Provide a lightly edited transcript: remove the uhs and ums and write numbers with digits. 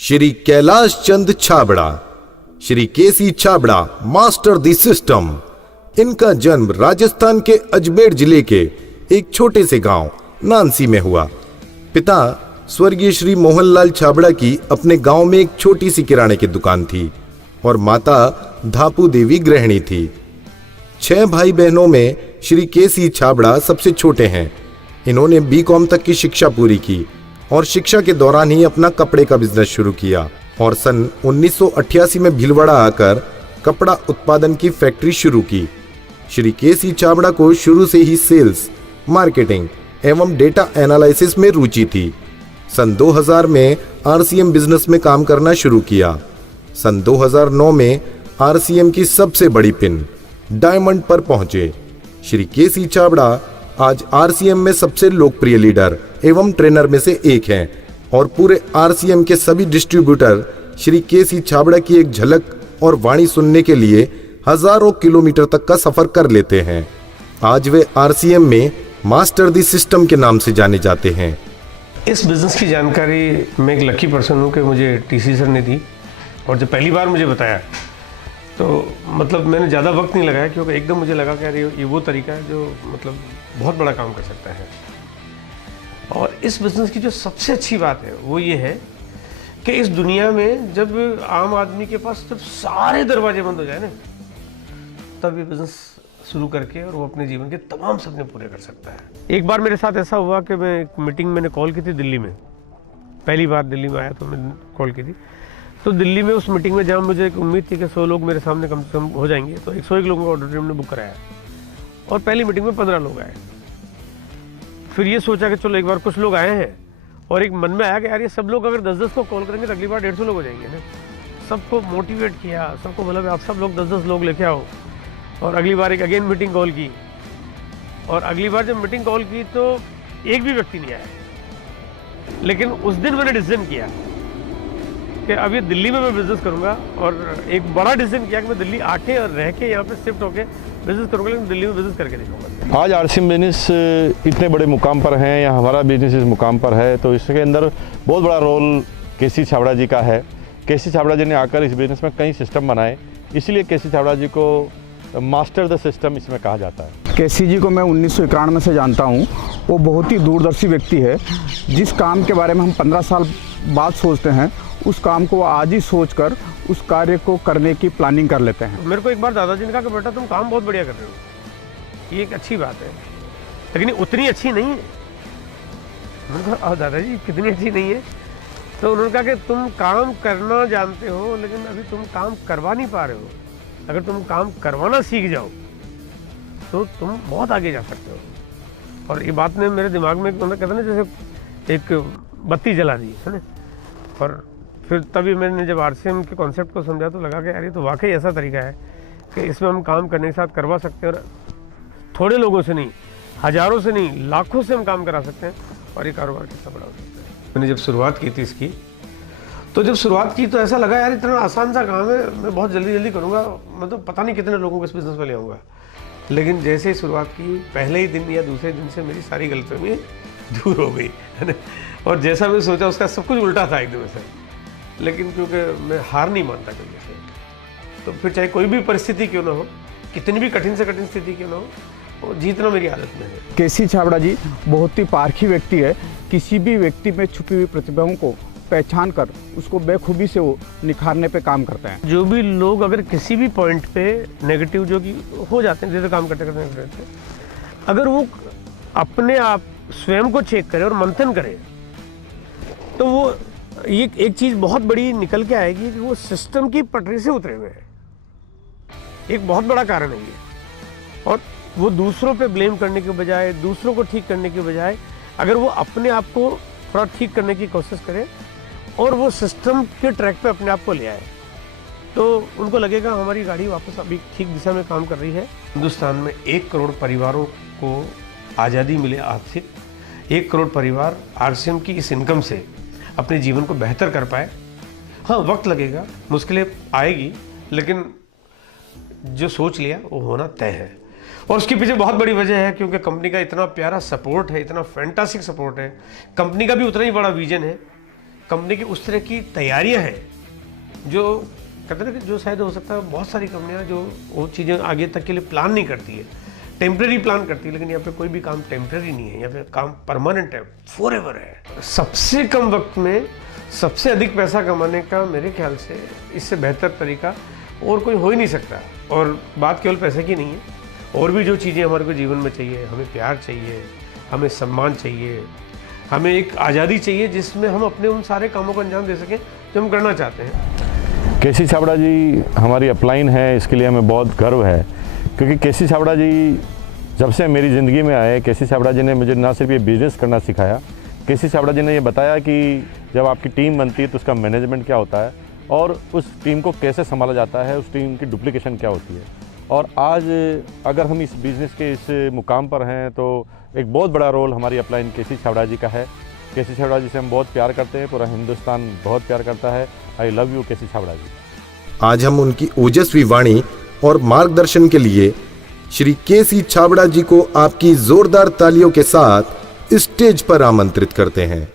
Shri Kailash Chand Chhabra, Shri KC Chhabra master the system. इनका जन्म राजस्थान के अजमेर जिले के एक छोटे से गांव नानसी में हुआ। पिता स्वर्गीय श्री मोहनलाल छाबड़ा की अपने गांव में एक छोटी सी किराने की दुकान थी और माता धापू देवी गृहिणी थी। 6 भाई बहनों में श्री केसी छाबड़ा सबसे छोटे हैं। इन्होंने बीकॉम तक की शिक्षा पूरी की और शिक्षा के दौरान ही अपना कपड़े का बिजनेस शुरू किया और सन 1988 में भीलवाड़ा आकर कपड़ा उत्पादन की फैक्ट्री शुरू की। श्री केसी छाबड़ा को शुरू से ही सेल्स, मार्केटिंग एवं डेटा एनालिसिस में रुचि थी। सन 2000 में आरसीएम बिजनेस में काम करना शुरू किया। सन 2009 में आरसीएम की सबसे बड़ी पिन डायमंड पर पहुंचे। श्री केसी छाबड़ा आज आरसीएम में सबसे लोकप्रिय लीडर एवं ट्रेनर में से एक हैं और पूरे आरसीएम के सभी डिस्ट्रीब्यूटर श्री केसी छाबड़ा की एक झलक और वाणी सुनने के लिए हजारों किलोमीटर तक का सफर कर लेते हैं। आज वे आरसीएम में मास्टर द सिस्टम के नाम से जाने जाते हैं। इस बिज़नेस की जानकारी मैं एक लकी पर्सन हूँ कि मुझे टीसी सर ने दी और जब पहली बार मुझे बताया तो मतलब मैंने ज़्यादा वक्त नहीं लगाया, क्योंकि एकदम मुझे लगा कि यार ये वो तरीका है जो मतलब बहुत बड़ा काम कर सकता है। और इस बिज़नेस की जो सबसे अच्छी बात है वो ये है कि इस दुनिया में जब आम आदमी के पास जब सारे दरवाजे बंद हो जाए ना, तब ये बिज़नेस शुरू करके और वो अपने जीवन के तमाम सपने पूरे कर सकता है। एक बार मेरे साथ ऐसा हुआ कि मैं एक मीटिंग मैंने कॉल की थी दिल्ली में, पहली बार दिल्ली में आया तो मैंने कॉल की थी। तो दिल्ली में उस मीटिंग में जहाँ मुझे एक उम्मीद थी कि 100 लोग मेरे सामने कम से कम हो जाएंगे, तो 101 लोगों का ऑडिटोरियम ने बुक कराया और पहली मीटिंग में 15 लोग आए। फिर ये सोचा कि चलो एक बार कुछ लोग आए हैं और एक मन में आया कि यार ये सब लोग अगर 10-10 को कॉल करेंगे तो अगली बार 150 लोग हो जाएंगे ना। सबको मोटिवेट किया, सबको बोला आप सब लोग 10-10 लोग लेके आओ और अगली बार एक अगेन मीटिंग कॉल की और अगली बार जब मीटिंग कॉल की तो एक भी व्यक्ति नहीं आया। लेकिन उस दिन मैंने डिसीजन किया कि अब ये दिल्ली में मैं बिज़नेस करूंगा और एक बड़ा डिसीजन किया कि मैं दिल्ली आके और रह के यहाँ पे शिफ्ट होके बिज़नेस करूंगा, लेकिन दिल्ली में बिज़नेस करके दिखाऊंगा। आज आरसीएम बिजनेस इतने बड़े मुकाम पर हैं या हमारा बिजनेस इस मुकाम पर है, तो इसके अंदर बहुत बड़ा रोल केसी छाबड़ा जी का है। केसी छाबड़ा जी ने आकर इस बिज़नेस में कई सिस्टम बनाए, इसीलिए केसी छाबड़ा जी को मास्टर द सिस्टम इसमें कहा जाता है। केसी जी को मैं 1991 से जानता हूँ। वो बहुत ही दूरदर्शी व्यक्ति है। जिस काम के बारे में हम 15 साल बाद सोचते हैं, उस काम को आज ही सोचकर उस कार्य को करने की प्लानिंग कर लेते हैं। मेरे को एक बार दादाजी ने कहा कि बेटा तुम काम बहुत बढ़िया कर रहे हो, ये एक अच्छी बात है, लेकिन उतनी अच्छी नहीं है। मैंने कहा दादाजी कितनी अच्छी नहीं है? तो उन्होंने कहा कि तुम काम करना जानते हो लेकिन अभी तुम काम करवा नहीं पा रहे हो। अगर तुम काम करवाना सीख जाओ तो तुम बहुत आगे जा सकते हो। और ये बात ने मेरे दिमाग में कहते ना जैसे एक बत्ती जला दी है ना। और फिर तभी मैंने जब आरसीएम के कॉन्सेप्ट को समझा तो लगा कि यार ये तो वाकई ऐसा तरीका है कि इसमें हम काम करने के साथ करवा सकते हैं और थोड़े लोगों से नहीं, हज़ारों से नहीं, लाखों से हम काम करा सकते हैं और ये कारोबार कितना बड़ा हो सकता है। मैंने जब शुरुआत की थी इसकी, तो जब शुरुआत की तो ऐसा लगा यार इतना आसान सा काम है, मैं बहुत जल्दी जल्दी करूँगा, मतलब पता नहीं कितने लोगों को इस बिज़नेस में ले आऊँगा। लेकिन जैसे ही शुरुआत की, पहले ही दिन या दूसरे दिन से मेरी सारी गलतियाँ दूर हो गई है ना। और जैसा मैं सोचा उसका सब कुछ उल्टा था एकदम से। लेकिन क्योंकि मैं हार नहीं मानता कभी से, तो फिर चाहे कोई भी परिस्थिति क्यों ना हो, कितनी भी कठिन से कठिन स्थिति क्यों ना हो, वो जीतना मेरी आदत में है। केसी छाबड़ा जी बहुत ही पारखी व्यक्ति है। किसी भी व्यक्ति में छुपी हुई प्रतिभाओं को पहचान कर उसको बेखूबी से वो निखारने पे काम करते हैं। जो भी लोग अगर किसी भी पॉइंट पे नेगेटिव जो कि हो जाते हैं, जैसे काम करते करते रहते हैं, अगर वो अपने आप स्वयं को चेक करे और मंथन करे तो वो ये एक चीज़ बहुत बड़ी निकल के आएगी कि वो सिस्टम की पटरी से उतरे हुए हैं। एक बहुत बड़ा कारण है ये। और वो दूसरों पे ब्लेम करने के बजाय, दूसरों को ठीक करने के बजाय, अगर वो अपने आप को थोड़ा ठीक करने की कोशिश करे और वो सिस्टम के ट्रैक पे अपने आप को ले आए, तो उनको लगेगा हमारी गाड़ी वापस अभी ठीक दिशा में काम कर रही है। हिंदुस्तान में 1 करोड़ परिवारों को आज़ादी मिले आर्थिक, 1 करोड़ परिवार आरसीएम की इस इनकम से अपने जीवन को बेहतर कर पाए। हाँ, वक्त लगेगा, मुश्किलें आएगी, लेकिन जो सोच लिया वो होना तय है। और उसके पीछे बहुत बड़ी वजह है क्योंकि कंपनी का इतना प्यारा सपोर्ट है, इतना फैंटास्टिक सपोर्ट है। कंपनी का भी उतना ही बड़ा विजन है कंपनी की उस तरह की तैयारियां हैं जो कहते हैं ना कि जो शायद हो सकता है बहुत सारी कंपनियां जो वो चीज़ें आगे तक के लिए प्लान नहीं करती है, टेम्प्रेरी प्लान करती है, लेकिन यहाँ पे कोई भी काम टेम्प्रेरी नहीं है, यहाँ पे काम परमानेंट है, फॉरएवर है। सबसे कम वक्त में सबसे अधिक पैसा कमाने का मेरे ख्याल से इससे बेहतर तरीका और कोई हो ही नहीं सकता। और बात केवल पैसे की नहीं है, और भी जो चीज़ें हमारे को जीवन में चाहिए, हमें प्यार चाहिए, हमें सम्मान चाहिए, हमें एक आज़ादी चाहिए जिसमें हम अपने उन सारे कामों को अंजाम दे सकें जो हम करना चाहते हैं। केसी छाबड़ा जी हमारी अपलाइन है, इसके लिए हमें बहुत गर्व है, क्योंकि केसी छाबड़ा जी जब से मेरी ज़िंदगी में आए, केसी छाबड़ा जी ने मुझे ना सिर्फ ये बिज़नेस करना सिखाया, केसी छाबड़ा जी ने ये बताया कि जब आपकी टीम बनती है तो उसका मैनेजमेंट क्या होता है और उस टीम को कैसे संभाला जाता है, उस टीम की डुप्लीकेशन क्या होती है। और आज अगर हम इस बिज़नेस के इस मुकाम पर हैं तो एक बहुत बड़ा रोल हमारी अपलाइन केसी छाबड़ा जी का है। केसी छाबड़ा जी से हम बहुत प्यार करते हैं, पूरा हिंदुस्तान बहुत प्यार करता है। आई लव यू केसी छाबड़ा जी। आज हम उनकी ओजस्वी वाणी और मार्गदर्शन के लिए श्री केसी छाबड़ा जी को आपकी जोरदार तालियों के साथ स्टेज पर आमंत्रित करते हैं।